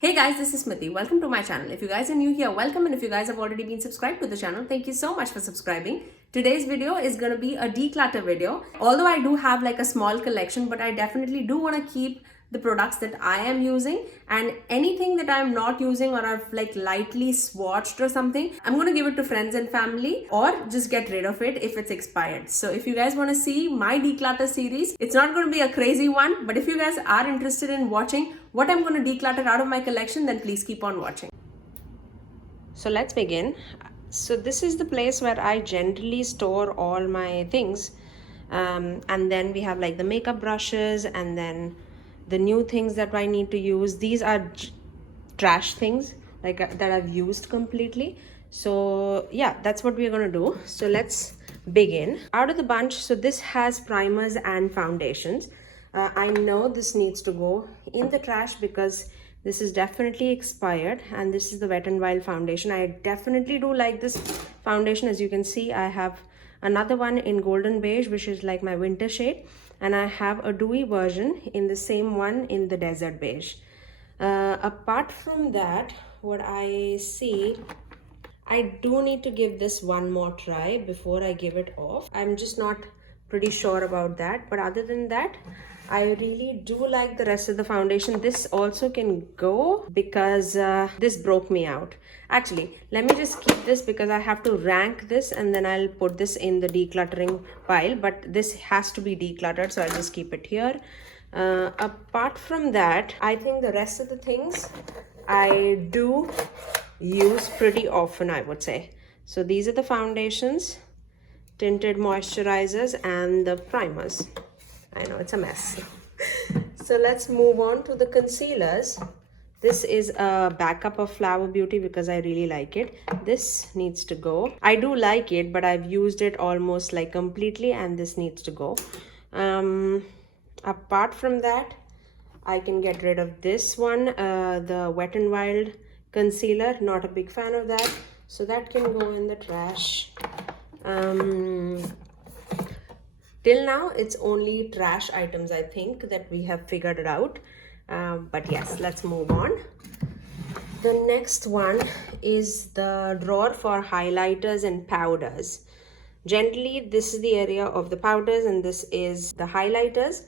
Hey guys, this is Smriti. Welcome to my channel. If you guys are new here, welcome, and if you guys have already been subscribed to the channel, thank you so much for subscribing. Today's video is going to be a declutter video. Although I do have like a small collection, but I definitely do want to keep the products that I am using, and anything that I'm not using or I've like lightly swatched or something, I'm going to give it to friends and family or just get rid of it if it's expired. So if you guys want to see my declutter series, it's not going to be a crazy one, but if you guys are interested in watching what I'm going to declutter out of my collection, then please keep on watching. So let's begin. So this is the place where I generally store all my things, and then we have like the makeup brushes and then the new things that I need to use. These are trash things like that I've used completely. So yeah, that's what we're gonna do. So let's begin. Out of the bunch, so this has primers and foundations. I know this needs to go in the trash because this is definitely expired, and this is the Wet n Wild foundation. I definitely do like this foundation. As you can see, I have another one in golden beige, which is like my winter shade, and I have a dewy version in the same one in the desert beige. Apart from that, what I see, I do need to give this one more try before I give it off. I'm just not pretty sure about that, but other than that, I really do like the rest of the foundation. This also can go because this broke me out. Actually, let me just keep this because I have to rank this and then I'll put this in the decluttering pile, but this has to be decluttered, so I'll just keep it here. Apart from that, I think the rest of the things I do use pretty often, I would say. So these are the foundations, tinted moisturizers, and the primers. I know it's a mess. So let's move on to the concealers. This is a backup of Flower Beauty because I really like it. This needs to go. I do like it, but I've used it almost like completely, and this needs to go. Apart from that, I can get rid of this one, the Wet n Wild concealer. Not a big fan of that, so that can go in the trash. Till now, it's only trash items, I think, that we have figured it out. But yes, let's move on. The next one is the drawer for highlighters and powders. Generally, this is the area of the powders and this is the highlighters.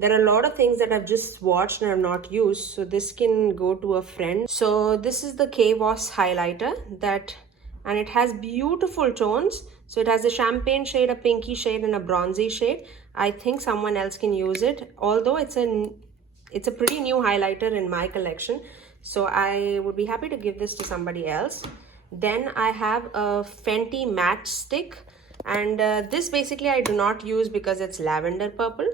There are a lot of things that I've just swatched and I've not used, so this can go to a friend. So this is the K-Voss highlighter and it has beautiful tones. So it has a champagne shade, a pinky shade, and a bronzy shade. I think someone else can use it, although it's a pretty new highlighter in my collection, so I would be happy to give this to somebody else. Then I have a Fenty Match Stick, and this basically I do not use because it's lavender purple.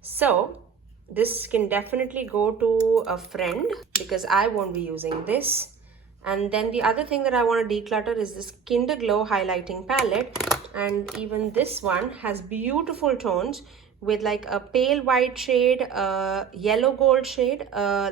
So this can definitely go to a friend because I won't be using this. And then the other thing that I want to declutter is this Kinder Glow highlighting palette, and even this one has beautiful tones with like a pale white shade, a yellow gold shade,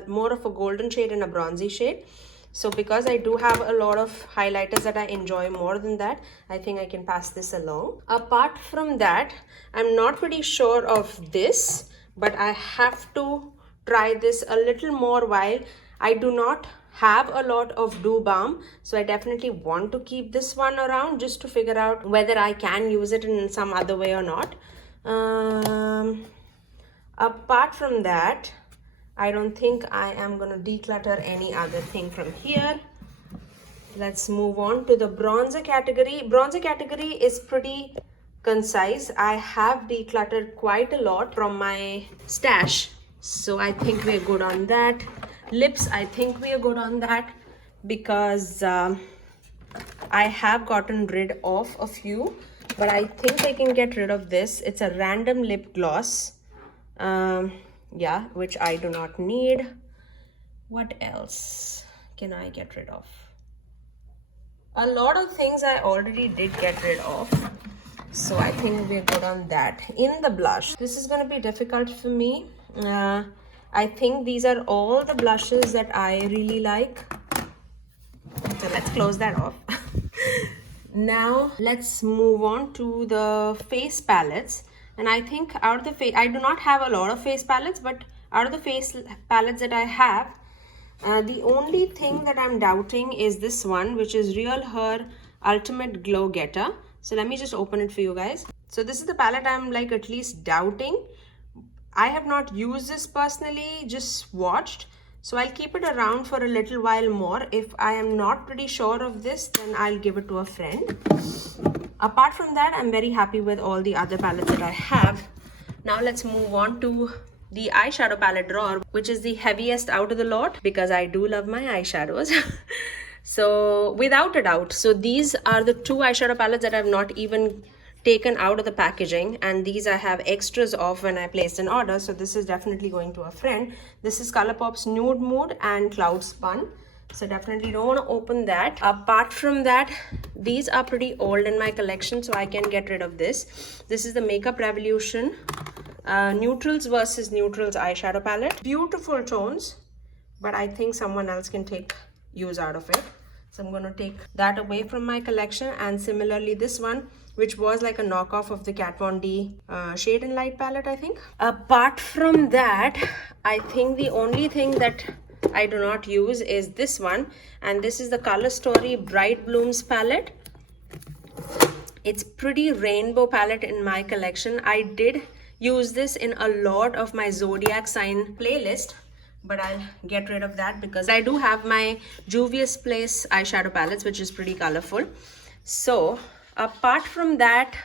more of a golden shade, and a bronzy shade. So because I do have a lot of highlighters that I enjoy more than that, I think I can pass this along. Apart from that, I'm not pretty sure of this, but I have to try this a little more while. I do not have a lot of Dew Balm, so I definitely want to keep this one around just to figure out whether I can use it in some other way or not. Apart from that, I don't think I am going to declutter any other thing from here. Let's move on to the bronzer category. Bronzer category is pretty concise. I have decluttered quite a lot from my stash, so I think we're good on that. Lips, I think we are good on that because I have gotten rid of a few, but I think I can get rid of this. It's a random lip gloss, yeah, which I do not need. What else can I get rid of? A lot of things I already did get rid of, so I think we're good on that. In the blush, this is going to be difficult for me. I think these are all the blushes that I really like. So let's close that off. Now let's move on to the face palettes. And I think out of the face, I do not have a lot of face palettes, but out of the face palettes that I have, The only thing that I'm doubting is this one, which is Real Her Ultimate Glow Getter. So let me just open it for you guys. So this is the palette I'm like at least doubting. I have not used this personally, just watched. So I'll keep it around for a little while more. If I am not pretty sure of this, then I'll give it to a friend. Apart from that, I'm very happy with all the other palettes that I have. Now let's move on to the eyeshadow palette drawer, which is the heaviest out of the lot because I do love my eyeshadows. So without a doubt, so these are the two eyeshadow palettes that I've not even taken out of the packaging, and these I have extras of when I placed an order. So this is definitely going to a friend. This is Colourpop's Nude Mood and Cloud Spun. So definitely don't want to open that. Apart from that, these are pretty old in my collection, so I can get rid of this. This is the Makeup Revolution Neutrals versus Neutrals eyeshadow palette. Beautiful tones, but I think someone else can take use out of it. So I'm going to take that away from my collection. And similarly this one, which was like a knockoff of the Kat Von D Shade and Light palette, I think. Apart from that, I think the only thing that I do not use is this one, and this is the Color Story Bright Blooms palette. It's pretty rainbow palette in my collection. I did use this in a lot of my zodiac sign playlist, but I'll get rid of that because I do have my Juvia's Place eyeshadow palettes, which is pretty colorful. So apart from that,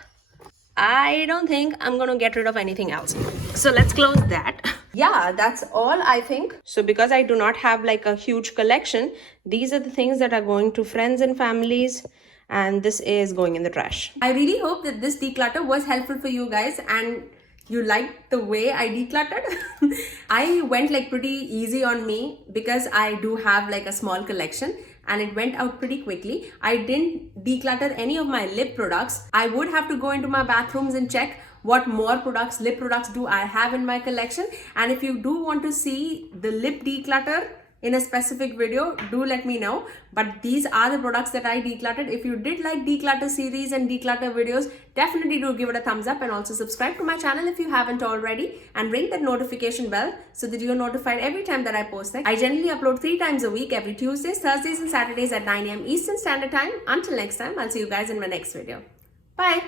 I don't think I'm gonna get rid of anything else. So let's close that. Yeah, that's all I think. So because I do not have like a huge collection, these are the things that are going to friends and families, and this is going in the trash. I really hope that this declutter was helpful for you guys and you liked the way I decluttered. I went like pretty easy on me because I do have like a small collection and it went out pretty quickly. I didn't declutter any of my lip products. I would have to go into my bathrooms and check what more products, lip products do I have in my collection. And if you do want to see the lip declutter in a specific video, do let me know. But these are the products that I decluttered. If you did like declutter series and declutter videos, definitely do give it a thumbs up and also subscribe to my channel if you haven't already, and ring that notification bell so that you're notified every time that I post it. I generally upload 3 times a week, every Tuesdays, Thursdays and Saturdays at 9 AM Eastern Standard Time. Until next time, I'll see you guys in my next video. Bye.